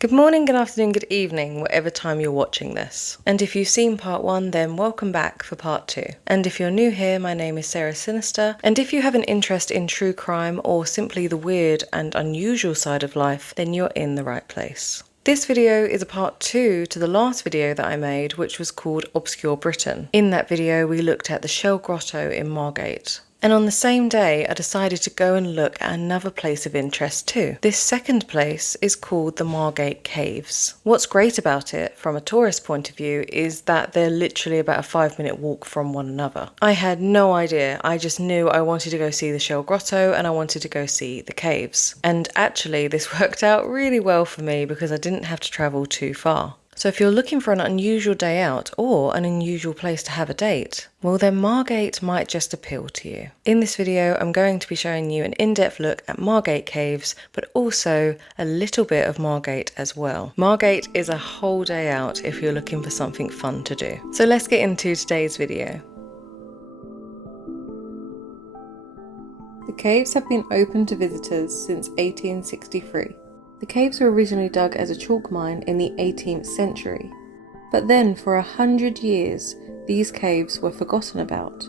Good morning, good afternoon, good evening, whatever time you're watching this. And if you've seen part 1, then welcome back for part 2. And if you're new here, my name is Sarah Sinister, and if you have an interest in true crime or simply the weird and unusual side of life, then you're in the right place. This video is a part 2 to the last video that I made, which was called Obscure Britain. In that video, we looked at the Shell Grotto in Margate. And on the same day, I decided to go and look at another place of interest too. This second place is called the Margate Caves. What's great about it, from a tourist point of view, is that they're literally about a 5-minute walk from one another. I had no idea, I just knew I wanted to go see the Shell Grotto and I wanted to go see the caves. And actually, this worked out really well for me because I didn't have to travel too far. So if you're looking for an unusual day out or an unusual place to have a date, well then Margate might just appeal to you. In this video, I'm going to be showing you an in-depth look at Margate Caves, but also a little bit of Margate as well. Margate is a whole day out if you're looking for something fun to do. So let's get into today's video. The caves have been open to visitors since 1863. The caves were originally dug as a chalk mine in the 18th century, but then for 100 years these caves were forgotten about.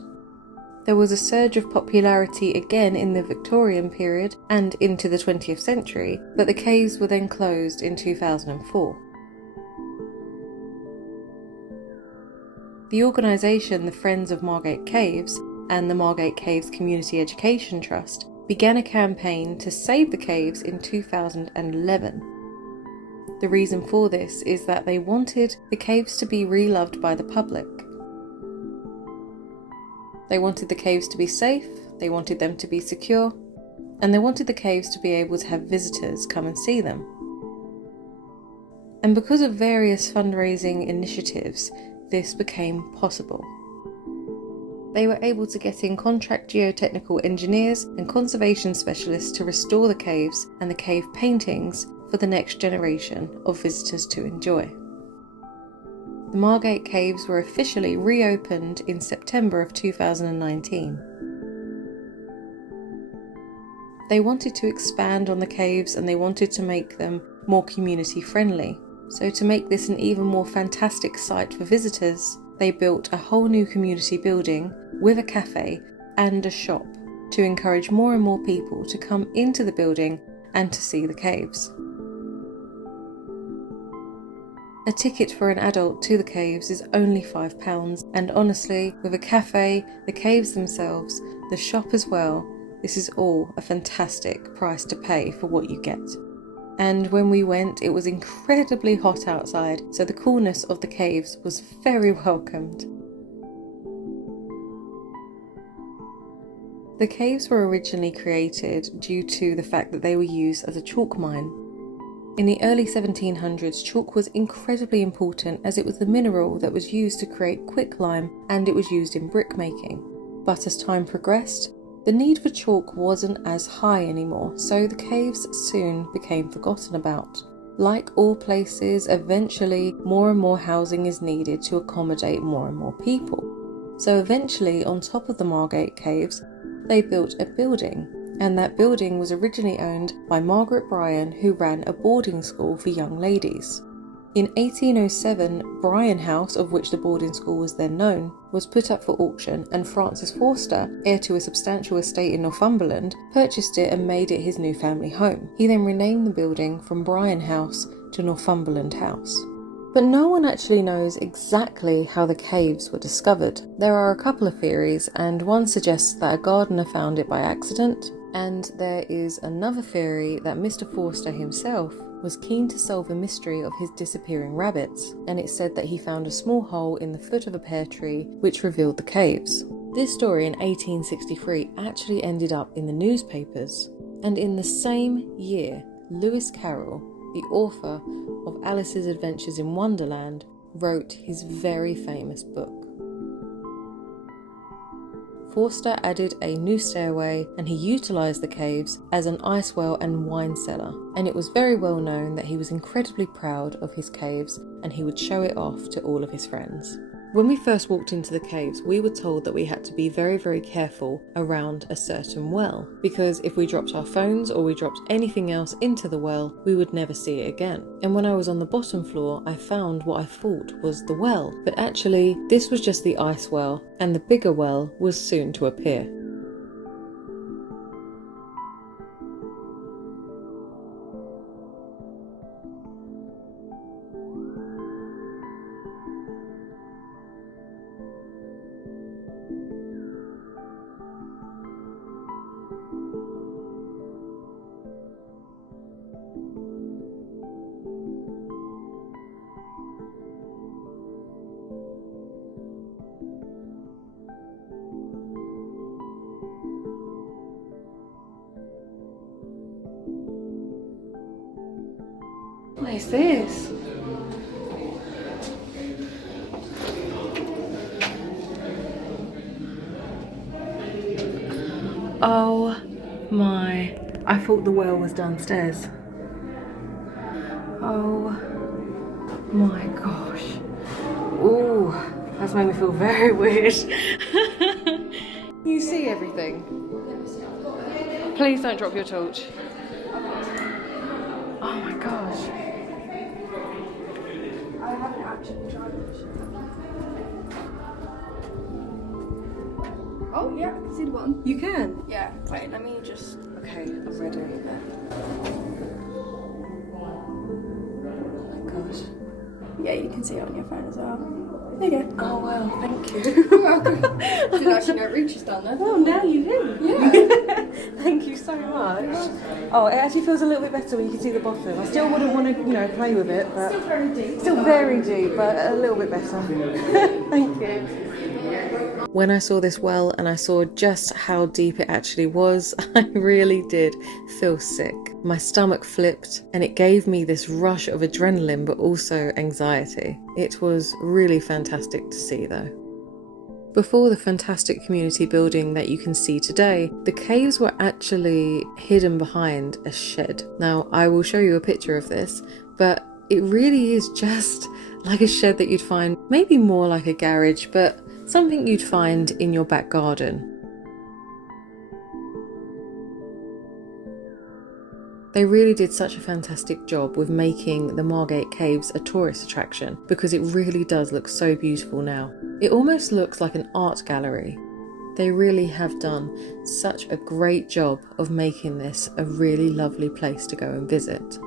There was a surge of popularity again in the Victorian period and into the 20th century, but the caves were then closed in 2004. The organisation the Friends of Margate Caves and the Margate Caves Community Education Trust began a campaign to save the caves in 2011. The reason for this is that they wanted the caves to be reloved by the public. They wanted the caves to be safe, they wanted them to be secure, and they wanted the caves to be able to have visitors come and see them. And because of various fundraising initiatives, this became possible. They were able to get in contract geotechnical engineers and conservation specialists to restore the caves and the cave paintings for the next generation of visitors to enjoy. The Margate Caves were officially reopened in September of 2019. They wanted to expand on the caves and they wanted to make them more community friendly. So to make this an even more fantastic site for visitors, they built a whole new community building with a cafe and a shop to encourage more and more people to come into the building and to see the caves. A ticket for an adult to the caves is only £5, and honestly, with a cafe, the caves themselves, the shop as well, this is all a fantastic price to pay for what you get. And when we went, it was incredibly hot outside, so the coolness of the caves was very welcomed. The caves were originally created due to the fact that they were used as a chalk mine. In the early 1700s, chalk was incredibly important as it was the mineral that was used to create quicklime and it was used in brickmaking. But as time progressed, the need for chalk wasn't as high anymore, so the caves soon became forgotten about. Like all places, eventually more and more housing is needed to accommodate more and more people. So eventually, on top of the Margate Caves, they built a building, and that building was originally owned by Margaret Bryan, who ran a boarding school for young ladies. In 1807, Bryan House, of which the boarding school was then known, was put up for auction, and Francis Forster, heir to a substantial estate in Northumberland, purchased it and made it his new family home. He then renamed the building from Bryan House to Northumberland House. But no one actually knows exactly how the caves were discovered. There are a couple of theories, and one suggests that a gardener found it by accident, and there is another theory that Mr. Forster himself was keen to solve the mystery of his disappearing rabbits, and it said that he found a small hole in the foot of a pear tree which revealed the caves. This story in 1863 actually ended up in the newspapers, and in the same year, Lewis Carroll, the author of Alice's Adventures in Wonderland, wrote his very famous book. Forster added a new stairway and he utilised the caves as an ice well and wine cellar, and it was very well known that he was incredibly proud of his caves and he would show it off to all of his friends. When we first walked into the caves, we were told that we had to be very, very careful around a certain well, because if we dropped our phones or we dropped anything else into the well, we would never see it again. And when I was on the bottom floor, I found what I thought was the well, but actually this was just the ice well, and the bigger well was soon to appear. What is this? Oh my, I thought the well was downstairs. Oh my gosh. Ooh, that's made me feel very weird. You see everything? Please don't drop your torch. Oh my gosh. I haven't actually tried it. Oh yeah, I can see the bottom. You can? Yeah, wait, let me just... Okay, I'm ready. Oh my gosh. Yeah, you can see it on your phone as well. There you go. Oh well, thank you. You're welcome. Didn't actually know it reaches down there. Well, now you do. Yeah. Thank you so much. Oh, it actually feels a little bit better when you can see the bottom. I still wouldn't want to, play with it, but Still very deep. still very deep, but a little bit better. Thank you. When I saw this well and I saw just how deep it actually was, I really did feel sick. My stomach flipped and it gave me this rush of adrenaline but also anxiety. It was really fantastic to see though. Before the fantastic community building that you can see today, the caves were actually hidden behind a shed. Now, I will show you a picture of this, but it really is just like a shed that you'd find, maybe more like a garage, but something you'd find in your back garden. They really did such a fantastic job with making the Margate Caves a tourist attraction, because it really does look so beautiful now. It almost looks like an art gallery. They really have done such a great job of making this a really lovely place to go and visit.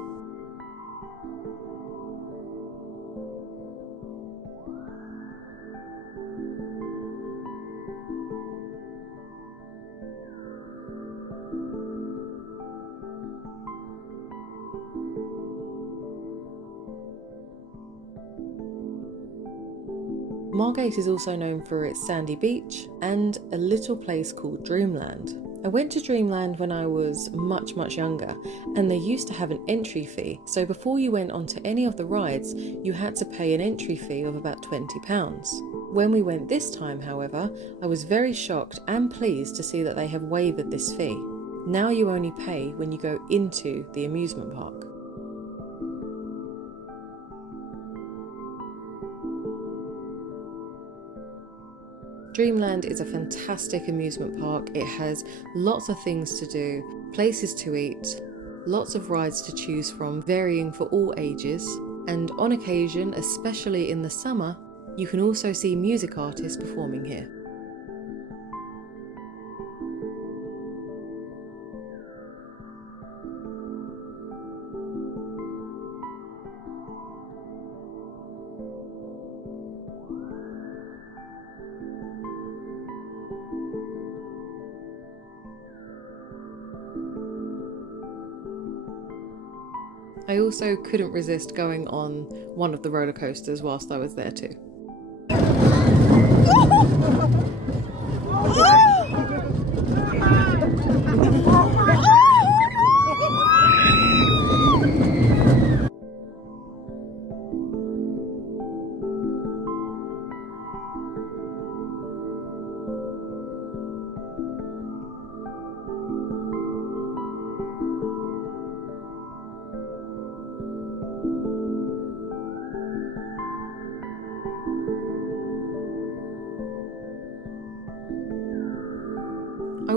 Margate is also known for its sandy beach and a little place called Dreamland. I went to Dreamland when I was much younger, and they used to have an entry fee, so before you went onto any of the rides you had to pay an entry fee of about £20. When we went this time, however, I was very shocked and pleased to see that they have waived this fee. Now you only pay when you go into the amusement park. Dreamland is a fantastic amusement park. It has lots of things to do, places to eat, lots of rides to choose from, varying for all ages, and on occasion, especially in the summer, you can also see music artists performing here. I also couldn't resist going on one of the roller coasters whilst I was there too.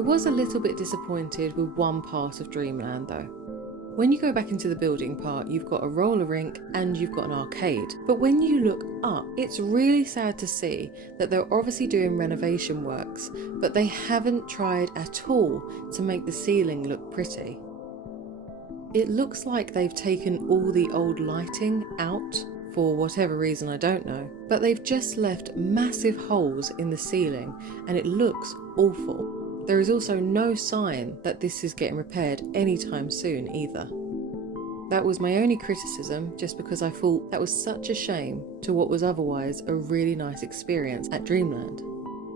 was a little bit disappointed with one part of Dreamland though. When you go back into the building part, you've got a roller rink and you've got an arcade. But when you look up, it's really sad to see that they're obviously doing renovation works, but they haven't tried at all to make the ceiling look pretty. It looks like they've taken all the old lighting out, for whatever reason I don't know, but they've just left massive holes in the ceiling and it looks awful. There is also no sign that this is getting repaired anytime soon either. That was my only criticism, just because I thought that was such a shame to what was otherwise a really nice experience at Dreamland.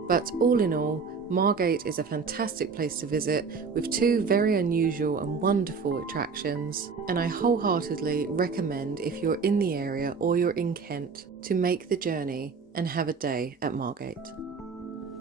But all in all, Margate is a fantastic place to visit with two very unusual and wonderful attractions, and I wholeheartedly recommend, if you're in the area or you're in Kent, to make the journey and have a day at Margate.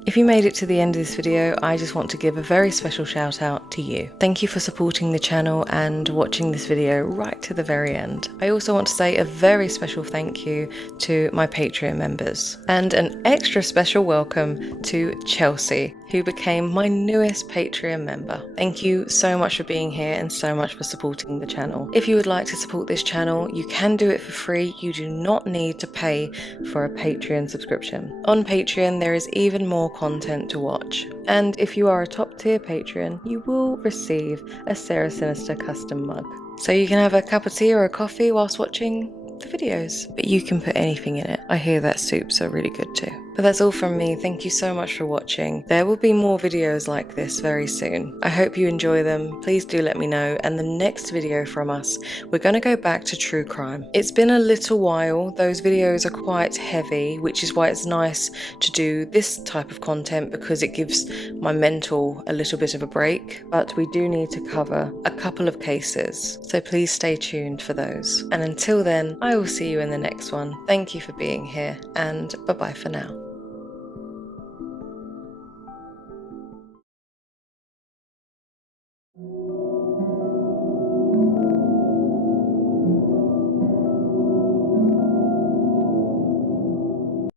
If you made it to the end of this video, I just want to give a very special shout out to you. Thank you for supporting the channel and watching this video right to the very end. I also want to say a very special thank you to my Patreon members, and an extra special welcome to Chelsea, who became my newest Patreon member. Thank you so much for being here and so much for supporting the channel. If you would like to support this channel, you can do it for free. You do not need to pay for a Patreon subscription. On Patreon, there is even more content to watch. And if you are a top tier patron, you will receive a Sarah Sinister custom mug. So you can have a cup of tea or a coffee whilst watching the videos, but you can put anything in it. I hear that soups are really good too. But that's all from me. Thank you so much for watching. There will be more videos like this very soon. I hope you enjoy them. Please do let me know. And the next video from us, we're going to go back to true crime. It's been a little while. Those videos are quite heavy, which is why it's nice to do this type of content, because it gives my mental a little bit of a break. But we do need to cover a couple of cases, so please stay tuned for those. And until then, I will see you in the next one. Thank you for being here, and bye-bye for now.